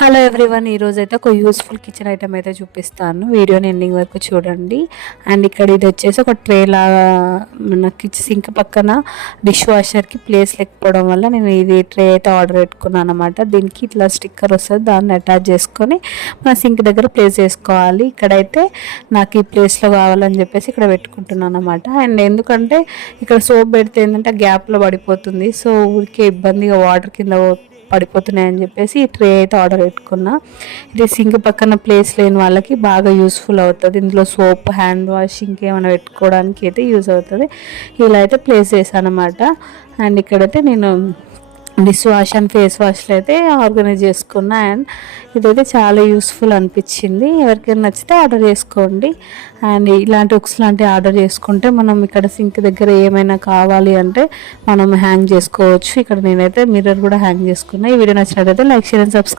Hello everyone, ఈరోజైతే ఒక useful kitchen item అయితే చూపిస్తాను. వీడియోని ఎండింగ్ వరకు చూడండి. అండ్ ఇక్కడ ఇది వచ్చేసి ఒక ట్రే లాగా మనకి సింక్ పక్కన డిష్ వాషర్కి ప్లేస్ లేకపోవడం వల్ల నేను ఇది ట్రే అయితే ఆర్డర్ పెట్టుకున్నాను అనమాట. దీనికి ఇట్లా స్టిక్కర్ వస్తుంది, దాన్ని అటాచ్ చేసుకొని మన సింక్ దగ్గర ప్లేస్ చేసుకోవాలి. ఇక్కడైతే నాకు ఈ ప్లేస్లో కావాలని చెప్పేసి ఇక్కడ పెట్టుకుంటున్నాను అనమాట. అండ్ ఎందుకంటే ఇక్కడ సోప్ పెడితే ఏంటంటే గ్యాప్లో పడిపోతుంది, సో ఊరికే ఇబ్బందిగా వాటర్ కింద పడిపోతున్నాయని చెప్పేసి ఈ ట్రే అయితే ఆర్డర్ పెట్టుకున్నా. ఇది సింక్ పక్కన ప్లేస్ లేని వాళ్ళకి బాగా యూస్ఫుల్ అవుతుంది. ఇందులో సోప్, హ్యాండ్ వాష్, ఇంకేమైనా పెట్టుకోవడానికి అయితే యూజ్ అవుతుంది. ఇలా అయితే ప్లేస్ చేశాను అనమాట. అండ్ ఇక్కడైతే నేను డిష్ వాష్ అండ్ ఫేస్ వాష్లు అయితే ఆర్గనైజ్ చేసుకున్నా. అండ్ ఇదైతే చాలా యూస్ఫుల్ అనిపించింది. ఎవరికైనా నచ్చితే ఆర్డర్ చేసుకోండి. అండ్ ఇలాంటి హుక్స్ లాంటివి ఆర్డర్ చేసుకుంటే మనం ఇక్కడ సింక్ దగ్గర ఏమైనా కావాలి అంటే మనం హ్యాంగ్ చేసుకోవచ్చు. ఇక్కడ నేనైతే మిర్రర్ కూడా హ్యాంగ్ చేసుకున్నా. ఈ వీడియో నచ్చినట్లయితే లైక్, షేర్ అండ్ సబ్స్క్రైబ్.